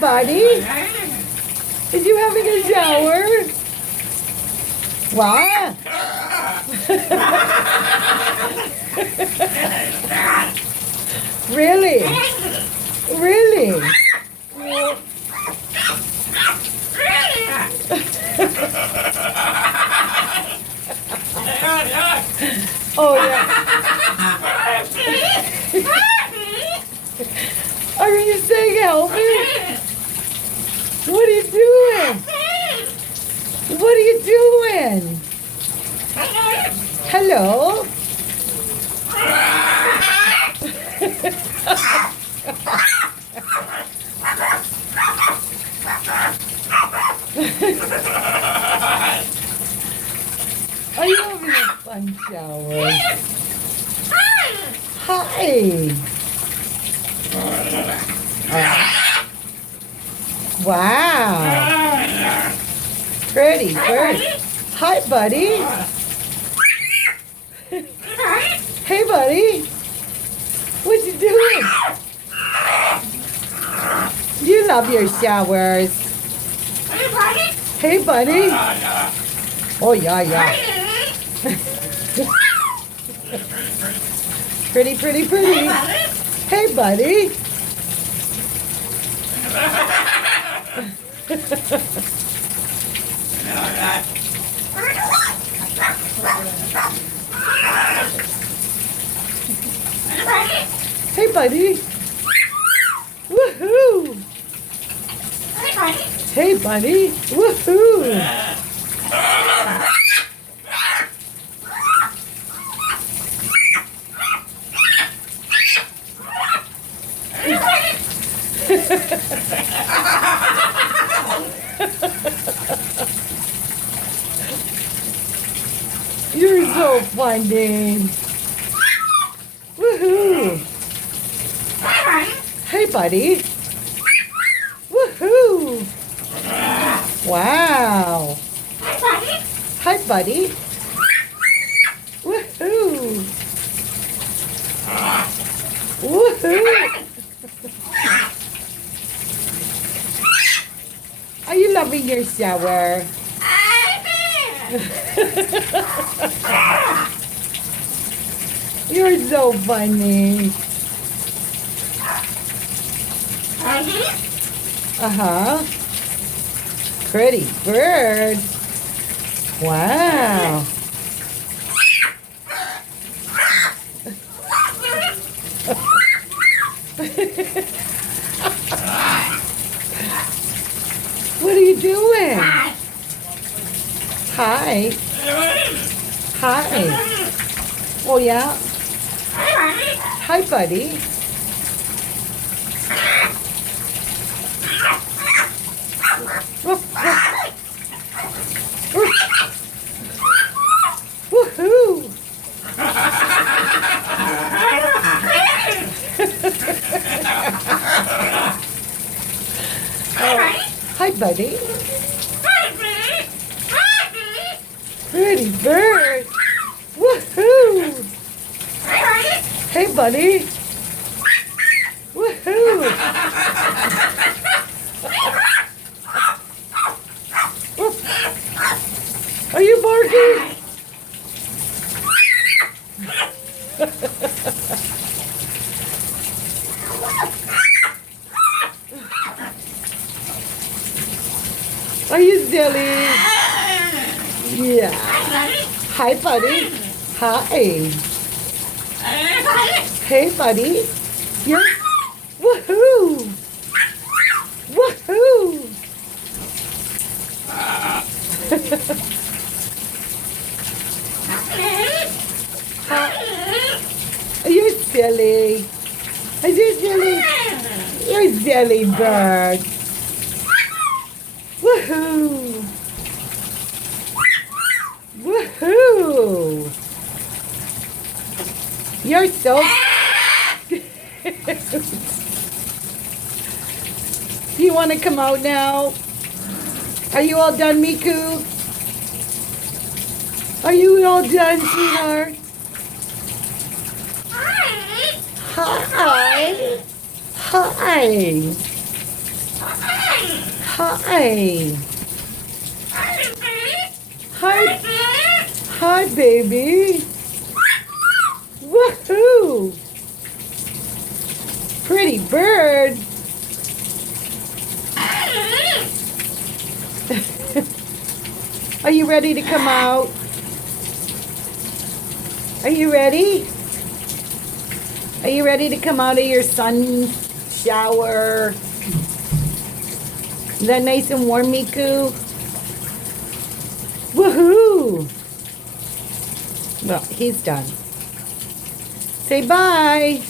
buddy? Is you having a shower? Waaa. Really? Really? Oh, yeah. Are you saying help me? What are you doing? What are you doing? Hello? Are you having a fun shower? Hi. Wow. Pretty bird. Hi, buddy. Hey, buddy. What you doing? You love your showers. Hey, buddy. Oh, yeah. Pretty. Hey, buddy. Hey, buddy. Woohoo! Hey, buddy. Woohoo! You're so funny. Woohoo! Hey, buddy. Woohoo! Wow. Hi, buddy. Woohoo! Woohoo! Are you loving your shower? You're so funny. Uh-huh. Pretty bird. Wow. What are you doing? Hi. Hi. Oh, yeah? Hi, buddy. Woohoo! Hi, buddy. Pretty bird. Woohoo! Hey, buddy. Woohoo! Are you barking? Are you silly? Yeah. Hi, buddy. Hi. Hey, buddy. You're... Woohoo! Woohoo! You're silly. Are you silly? You're silly bird. Woohoo! Woohoo! You're so Do you want to come out now? Are you all done, Meeku? Are you all done, sweetheart? Hi. Hi. Hi. Hi. Hi, baby. Woohoo! Pretty bird. Are you ready to come out? Are you ready? Are you ready to come out of your sun shower? Is that nice and warm, Meeku? Woohoo! Well, he's done. Say bye.